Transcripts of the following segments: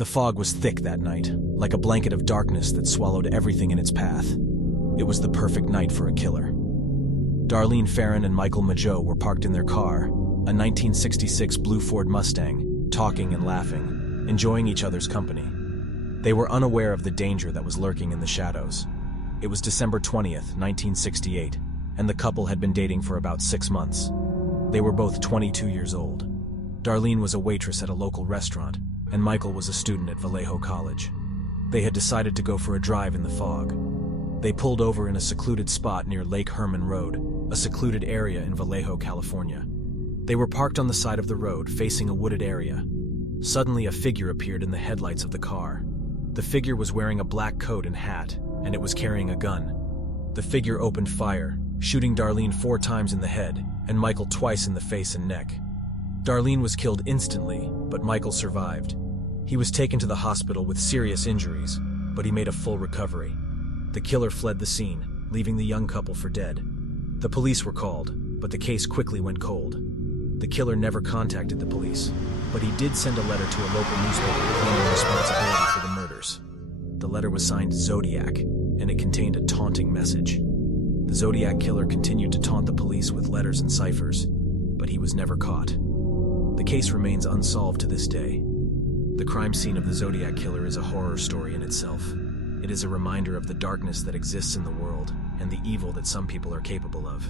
The fog was thick that night, like a blanket of darkness that swallowed everything in its path. It was the perfect night for a killer. Darlene, Ferrin, and Michael Mageau were parked in their car, a 1966 blue Ford Mustang, talking and laughing, enjoying each other's company. They were unaware of the danger that was lurking in the shadows. It was December 20th, 1968, and the couple had been dating for about 6 months. They were both 22 years old. Darlene was a waitress at a local restaurant, and Michael was a student at Vallejo College. They had decided to go for a drive in the fog. They pulled over in a secluded spot near Lake Herman Road, a secluded area in Vallejo, California. They were parked on the side of the road, facing a wooded area. Suddenly, a figure appeared in the headlights of the car. The figure was wearing a black coat and hat, and it was carrying a gun. The figure opened fire, shooting Darlene 4 times in the head, and Michael twice in the face and neck. Darlene was killed instantly, but Michael survived. He was taken to the hospital with serious injuries, but he made a full recovery. The killer fled the scene, leaving the young couple for dead. The police were called, but the case quickly went cold. The killer never contacted the police, but he did send a letter to a local newspaper claiming responsibility for the murders. The letter was signed Zodiac, and it contained a taunting message. The Zodiac Killer continued to taunt the police with letters and ciphers, but he was never caught. The case remains unsolved to this day. The crime scene of the Zodiac Killer is a horror story in itself. It is a reminder of the darkness that exists in the world and the evil that some people are capable of.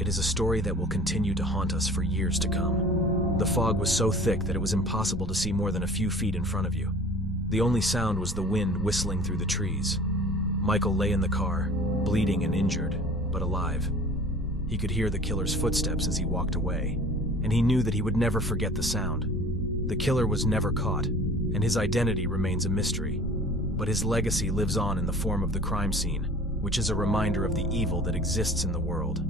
It is a story that will continue to haunt us for years to come. The fog was so thick that it was impossible to see more than a few feet in front of you. The only sound was the wind whistling through the trees. Michael lay in the car, bleeding and injured, but alive. He could hear the killer's footsteps as he walked away, and he knew that he would never forget the sound. The killer was never caught, and his identity remains a mystery. But his legacy lives on in the form of the crime scene, which is a reminder of the evil that exists in the world.